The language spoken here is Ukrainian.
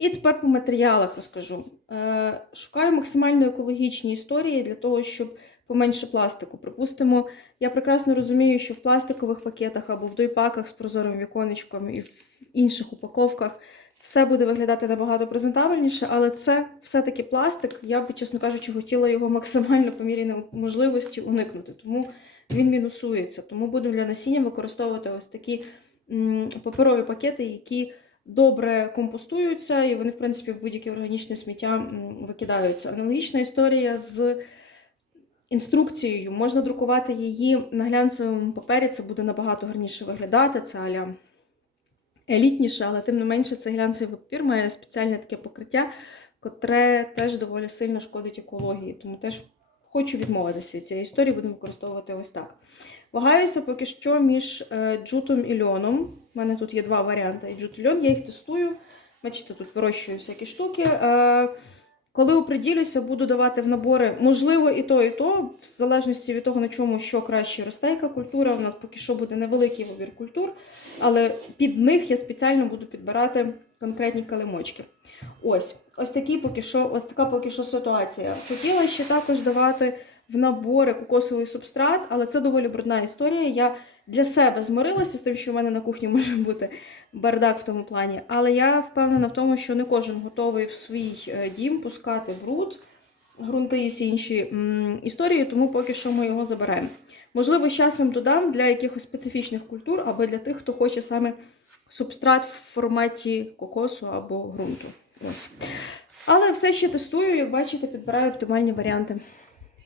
І тепер по матеріалах розкажу. Е, Шукаю максимально екологічні історії для того, щоб поменше пластику. Припустимо, я прекрасно розумію, що в пластикових пакетах або в дойпаках з прозорим віконечком і в інших упаковках все буде виглядати набагато презентабельніше, але це все-таки пластик. Я би, чесно кажучи, хотіла його максимально по мірі можливості уникнути. Тому він мінусується. Тому будемо для насіння використовувати ось такі паперові пакети, які добре компостуються, і вони, в принципі, в будь-яке органічне сміття викидаються. Аналогічна історія з інструкцією. Можна друкувати її на глянцевому папері, це буде набагато гарніше виглядати. Це аля елітніше, але тим не менше цей глянцевий папір має спеціальне таке покриття, котре теж доволі сильно шкодить екології. Тому теж хочу відмовитися від цієї історії, будемо використовувати ось так. Вагаюся поки що між е, джутом і льоном. У мене тут є два варіанти: джут і льон, я їх тестую. Бачите, тут вирощую всякі штуки. Е, Коли оприділюся, буду давати в набори, можливо, і то, і то, в залежності від того, на чому що краще росте, яка культура. У нас поки що буде невеликий вибір культур, але під них я спеціально буду підбирати конкретні калимочки. Ось, ось такі поки що, ось така поки що ситуація. Хотіла ще також давати в набори кокосовий субстрат, але це доволі брудна історія. Я для себе змирилася з тим, що в мене на кухні може бути бардак в тому плані. Але я впевнена в тому, що не кожен готовий в свій е, дім пускати бруд, ґрунти і всі інші історії, тому поки що ми його заберемо. Можливо, з часом додам для якихось специфічних культур або для тих, хто хоче саме субстрат в форматі кокосу або ґрунту. Ось. Але все ще тестую, як бачите, підбираю оптимальні варіанти.